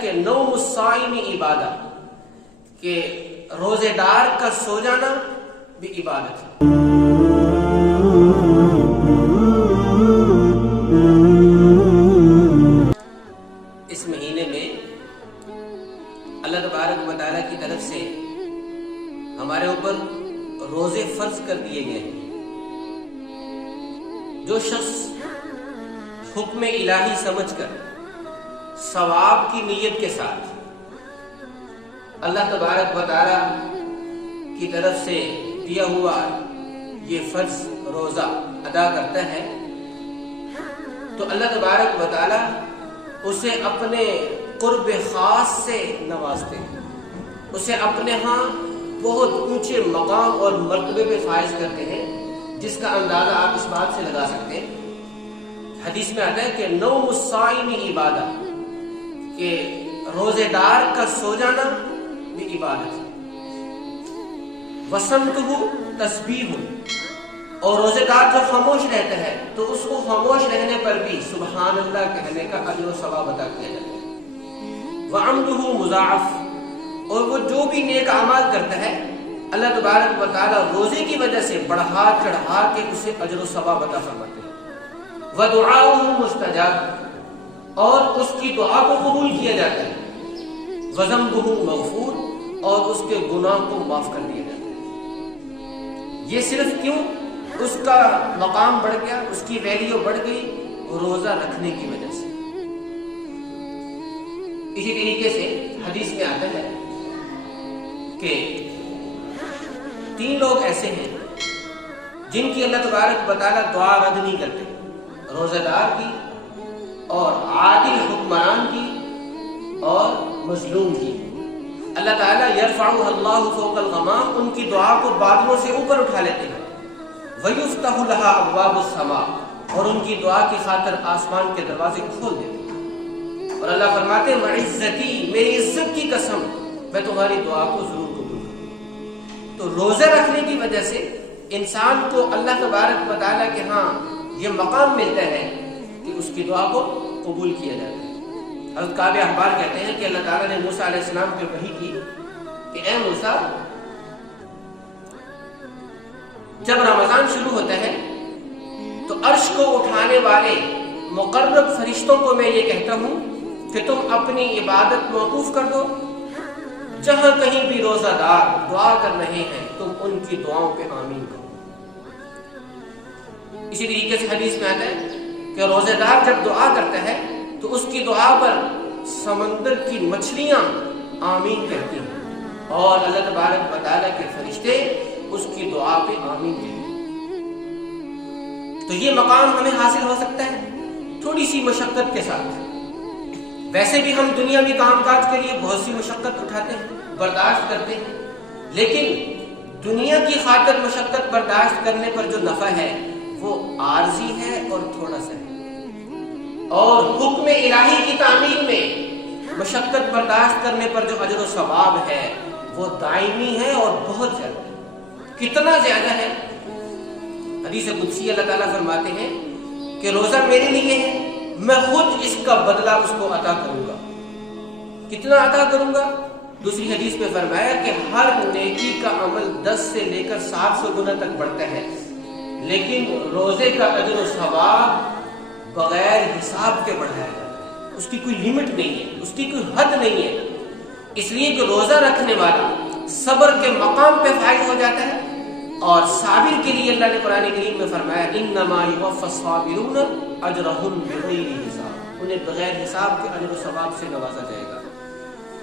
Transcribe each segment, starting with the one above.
کہ نوم الصائم عبادت، کہ روزے دار کا سو جانا بھی عبادت ہے۔ اس مہینے میں اللہ تبارک و تعالیٰ کی طرف سے ہمارے اوپر روزے فرض کر دیے گئے ہیں۔ جو شخص حکم الہی سمجھ کر ثواب کی نیت کے ساتھ اللہ تبارک و تعالیٰ کی طرف سے دیا ہوا یہ فرض روزہ ادا کرتا ہے تو اللہ تبارک و تعالیٰ اسے اپنے قرب خاص سے نوازتے ہیں، اسے اپنے ہاں بہت اونچے مقام اور مرتبے پہ فائز کرتے ہیں، جس کا اندازہ آپ اس بات سے لگا سکتے ہیں۔ حدیث میں آتا ہے کہ نوم الصائم عبادت، کہ روزے دار کا سو جانا بھی عبادت ہے۔ وصمتہ تسبیح، اور روزے دار جو خاموش رہتا ہے تو اس کو خاموش رہنے پر بھی سبحان اللہ کہنے کا اجر و ثواب عطا کیا جاتا ہے۔ وعملہ مضاعف، اور وہ جو بھی نیک اعمال کرتا ہے اللہ تبارک و تعالیٰ روزے کی وجہ سے بڑھا چڑھا کے اسے اجر و ثواب عطا فرماتے ہیں۔ ودعاؤہ مستجاب، اور اس کی دعا کو قبول کیا جاتا ہے۔ وذنبہ مغفور، اور اس کے گناہ کو معاف کر دیا جاتا ہے۔ یہ صرف کیوں؟ اس کا مقام بڑھ گیا، اس کی ویلیو بڑھ گئی روزہ رکھنے کی وجہ سے۔ اسی طریقے سے حدیث میں آتا ہے کہ 3 لوگ ایسے ہیں جن کی اللہ تبارک و تعالیٰ دعا رد نہیں کرتے، روزہ دار کی، اور عادل حکمران کی، اور مظلوم کی۔ اللہ تعالیٰ یرفعہ اللہ فوق الغمام، ان کی دعا کو بادلوں سے اوپر اٹھا لیتے ہیں۔ ویفتح لہا ابواب السماء، اور ان کی دعا کی خاطر آسمان کے دروازے کھول دیتے ہیں، اور اللہ فرماتے ہیں وعزتی، میری عزت کی قسم میں تمہاری دعا کو ضرور قبول کروں۔ تو روزہ رکھنے کی وجہ سے انسان کو اللہ تبارک و تعالیٰ کے ہاں یہ مقام ملتا ہے کہ اس کی دعا کو قبول کیا جاتا ہے۔ حضرت کعب احبار کہتے ہیں کہ اللہ تعالیٰ نے موسیٰ علیہ السلام پہ وحی کی کہ اے موسیٰ، جب رمضان شروع ہوتا ہے تو عرش کو اٹھانے والے مقرب فرشتوں کو میں یہ کہتا ہوں کہ تم اپنی عبادت موقوف کر دو، جہاں کہیں بھی روزہ دار دعا کر رہے ہیں تم ان کی دعاؤں پہ آمین کرو۔ اسی طریقے سے حدیث میں آتا ہے کہ روزہ دار جب دعا کرتا ہے تو اس کی دعا پر سمندر کی مچھلیاں آمین کہتی ہیں، اور اللہ تبارک و تعالیٰ کے فرشتے اس کی دعا پہ آمین کہتے ہیں۔ تو یہ مقام ہمیں حاصل ہو سکتا ہے تھوڑی سی مشقت کے ساتھ۔ ویسے بھی ہم دنیاوی کام کاج کے لیے بہت سی مشقت اٹھاتے ہیں، برداشت کرتے ہیں، لیکن دنیا کی خاطر مشقت برداشت کرنے پر جو نفع ہے وہ عارضی ہے اور تھوڑا سا ہے، اور حکم الہی کی تعمیل میں مشقت برداشت کرنے پر جو اجر و ثواب ہے وہ دائمی ہے اور بہت زیادہ ہے۔ کتنا زیادہ ہے؟ حدیث قدسی اللہ تعالیٰ فرماتے ہیں کہ روزہ میرے لیے ہے، میں خود اس کا بدلہ اس کو عطا کروں گا۔ کتنا عطا کروں گا؟ دوسری حدیث میں فرمایا کہ ہر نیکی کا عمل 10 سے لے کر 700 گنا تک بڑھتا ہے، لیکن روزے کا اجر و ثواب بغیر حساب کے بڑھایا جاتا ہے، اس کی کوئی لمٹ نہیں ہے، اس کی کوئی حد نہیں ہے۔ اس لیے کہ روزہ رکھنے والا صبر کے مقام پہ فائز ہو جاتا ہے، اور صابر کے لیے اللہ نے قرآن کریم میں فرمایا انما یوفی الصابرون اجرہم بغیر حساب، انہیں بغیر حساب کے اجر و ثواب سے نوازا جائے گا۔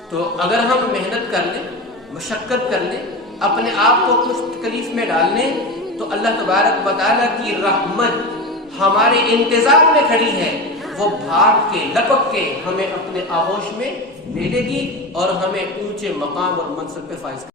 تو اگر ہم محنت کر لیں، مشقت کر لیں، اپنے آپ کو کچھ تکلیف میں ڈال لیں، تو اللہ تبارک و تعالیٰ کی رحمت ہمارے انتظار میں کھڑی ہے، وہ بھاگ کے لپک کے ہمیں اپنے آغوش میں لے لے گی اور ہمیں اونچے مقام اور منصب پہ فائز